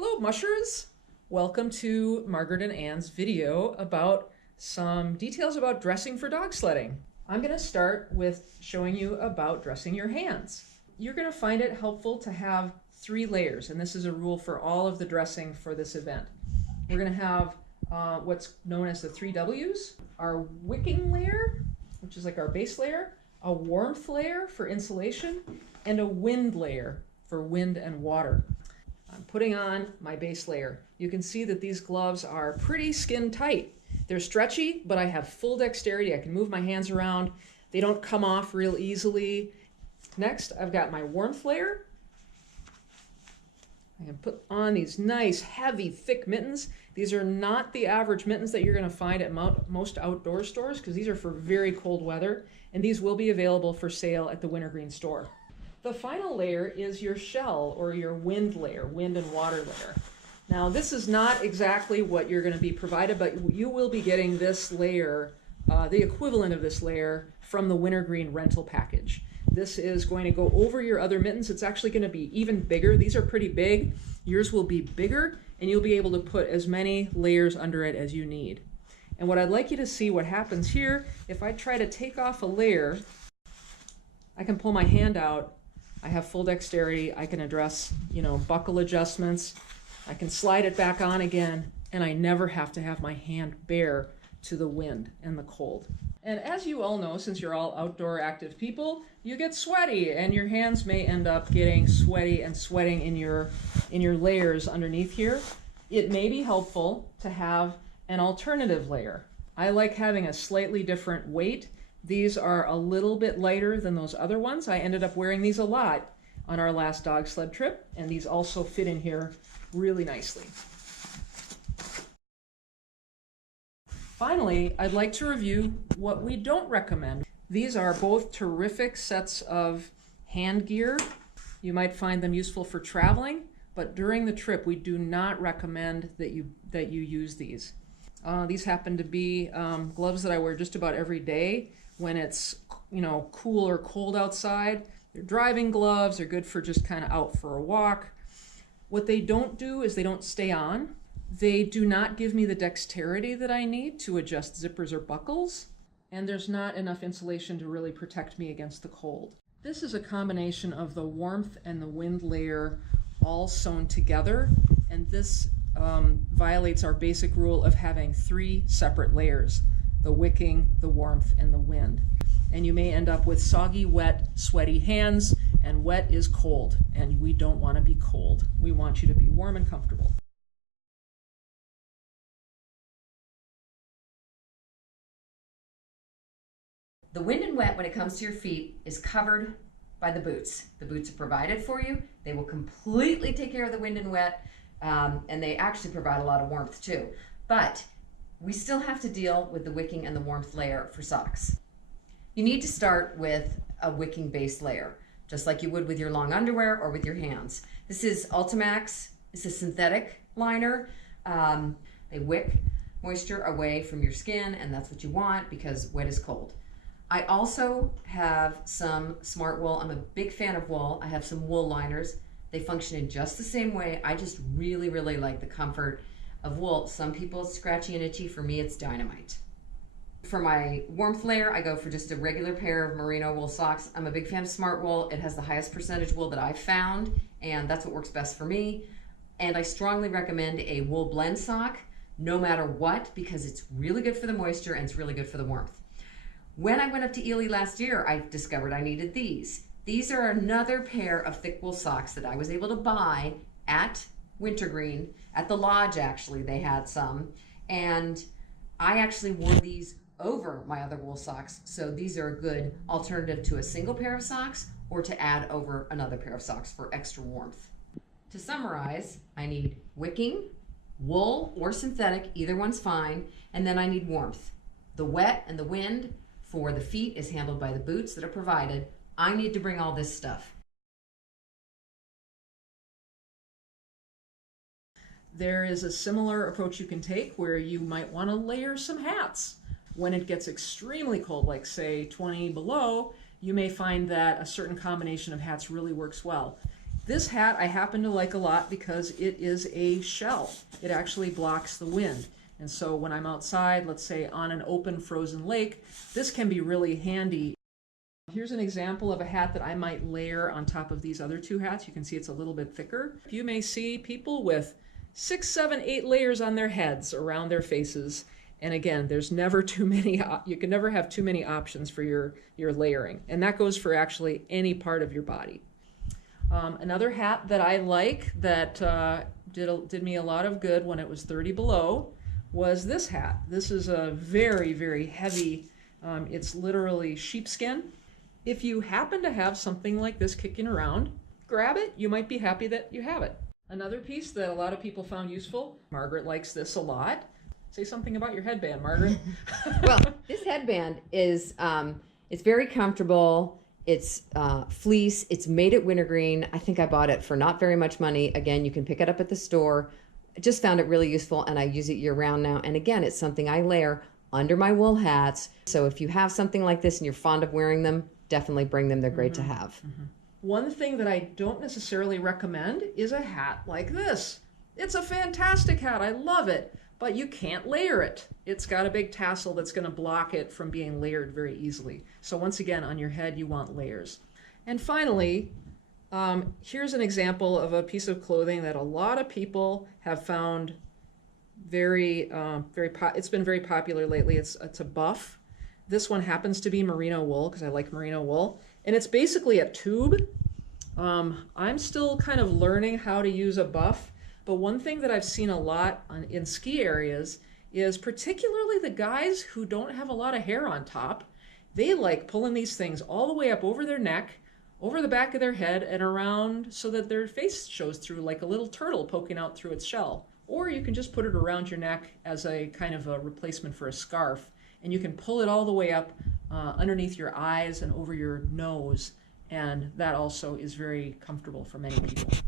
Hello, mushers! Welcome to Margaret and Ann's video about some details about dressing for dog sledding. I'm going to start with showing you about dressing your hands. You're going to find it helpful to have 3 layers, and this is a rule for all of the dressing for this event. We're going to have what's known as the 3 W's, our wicking layer, which is like our base layer, a warmth layer for insulation, and a wind layer for wind and water. I'm putting on my base layer. You can see that these gloves are pretty skin tight. They're stretchy, but I have full dexterity. I can move my hands around. They don't come off real easily. Next, I've got my warmth layer. I can put on these nice, heavy, thick mittens. These are not the average mittens that you're going to find at most outdoor stores because these are for very cold weather, and these will be available for sale at the Wintergreen store. The final layer is your shell, or your wind layer, wind and water layer. Now, this is not exactly what you're going to be provided, but you will be getting this layer, the equivalent of this layer, from the Wintergreen rental package. This is going to go over your other mittens. It's actually going to be even bigger. These are pretty big. Yours will be bigger, and you'll be able to put as many layers under it as you need. And what I'd like you to see what happens here, if I try to take off a layer, I can pull my hand out. I have full dexterity. I can address, buckle adjustments. I can slide it back on again, and I never have to have my hand bare to the wind and the cold. And as you all know, since you're all outdoor active people, you get sweaty, and your hands may end up getting sweaty and sweating in your layers underneath here. It may be helpful to have an alternative layer. I like having a slightly different weight. These are a little bit lighter than those other ones. I ended up wearing these a lot on our last dog sled trip, and these also fit in here really nicely. Finally, I'd like to review what we don't recommend. These are both terrific sets of hand gear. You might find them useful for traveling, but during the trip, we do not recommend that you use these. These happen to be gloves that I wear just about every day when it's cool or cold outside. They're driving gloves. They're good for just kind of out for a walk. What they don't do is they don't stay on. They do not give me the dexterity that I need to adjust zippers or buckles, and there's not enough insulation to really protect me against the cold. This is a combination of the warmth and the wind layer all sewn together, and this violates our basic rule of having 3 separate layers: the wicking, the warmth, and the wind. And you may end up with soggy, wet, sweaty hands, and wet is cold, and we don't want to be cold. We want you to be warm and comfortable. The wind and wet when it comes to your feet is covered by the boots. The boots are provided for you. They will completely take care of the wind and wet, and they actually provide a lot of warmth too. But we still have to deal with the wicking and the warmth layer for socks. You need to start with a wicking base layer, just like you would with your long underwear or with your hands. This is Ultimax. It's a synthetic liner. They wick moisture away from your skin, and that's what you want because wet is cold. I also have some smart wool. I'm a big fan of wool. I have some wool liners. They function in just the same way. I just really, really like the comfort of wool. Some people it's scratchy and itchy. For me, it's dynamite. For my warmth layer, I go for just a regular pair of merino wool socks. I'm a big fan of smart wool. It has the highest percentage wool that I've found, and that's what works best for me. And I strongly recommend a wool blend sock, no matter what, because it's really good for the moisture and it's really good for the warmth. When I went up to Ely last year, I discovered I needed these. These are another pair of thick wool socks that I was able to buy at Wintergreen. At the lodge, actually, they had some. And I actually wore these over my other wool socks. So these are a good alternative to a single pair of socks or to add over another pair of socks for extra warmth. To summarize, I need wicking, wool or synthetic, either one's fine, and then I need warmth. The wet and the wind for the feet is handled by the boots that are provided. I need to bring all this stuff. There is a similar approach you can take where you might want to layer some hats. When it gets extremely cold, like say 20 below, you may find that a certain combination of hats really works well. This hat I happen to like a lot because it is a shell. It actually blocks the wind. And so when I'm outside, let's say on an open frozen lake, this can be really handy. Here's an example of a hat that I might layer on top of these other two hats. You can see it's a little bit thicker. You may see people with 6, 7, 8 layers on their heads around their faces. And again, there's never too many, you can never have too many options for your layering. And that goes for actually any part of your body. Another hat that I like that did me a lot of good when it was 30 below was this hat. This is a very, very heavy, it's literally sheepskin. If you happen to have something like this kicking around, grab it. You might be happy that you have it. Another piece that a lot of people found useful, Margaret likes this a lot. Say something about your headband, Margaret. Well, this headband is, it's very comfortable. It's fleece. It's made at Wintergreen. I think I bought it for not very much money. Again, you can pick it up at the store. I just found it really useful, and I use it year round now. And again, it's something I layer under my wool hats. So if you have something like this and you're fond of wearing them, definitely bring them. They're great to have. One thing that I don't necessarily recommend is a hat like this. It's a fantastic hat. I love it. But you can't layer it. It's got a big tassel that's going to block it from being layered very easily. So once again, on your head, you want layers. And finally, here's an example of a piece of clothing that a lot of people have found it's been very popular lately. It's a buff. This one happens to be merino wool because I like merino wool. And it's basically a tube. I'm still kind of learning how to use a buff. But one thing that I've seen a lot in ski areas is particularly the guys who don't have a lot of hair on top, they like pulling these things all the way up over their neck, over the back of their head, and around so that their face shows through like a little turtle poking out through its shell. Or you can just put it around your neck as a kind of a replacement for a scarf, and you can pull it all the way up underneath your eyes and over your nose, and that also is very comfortable for many people.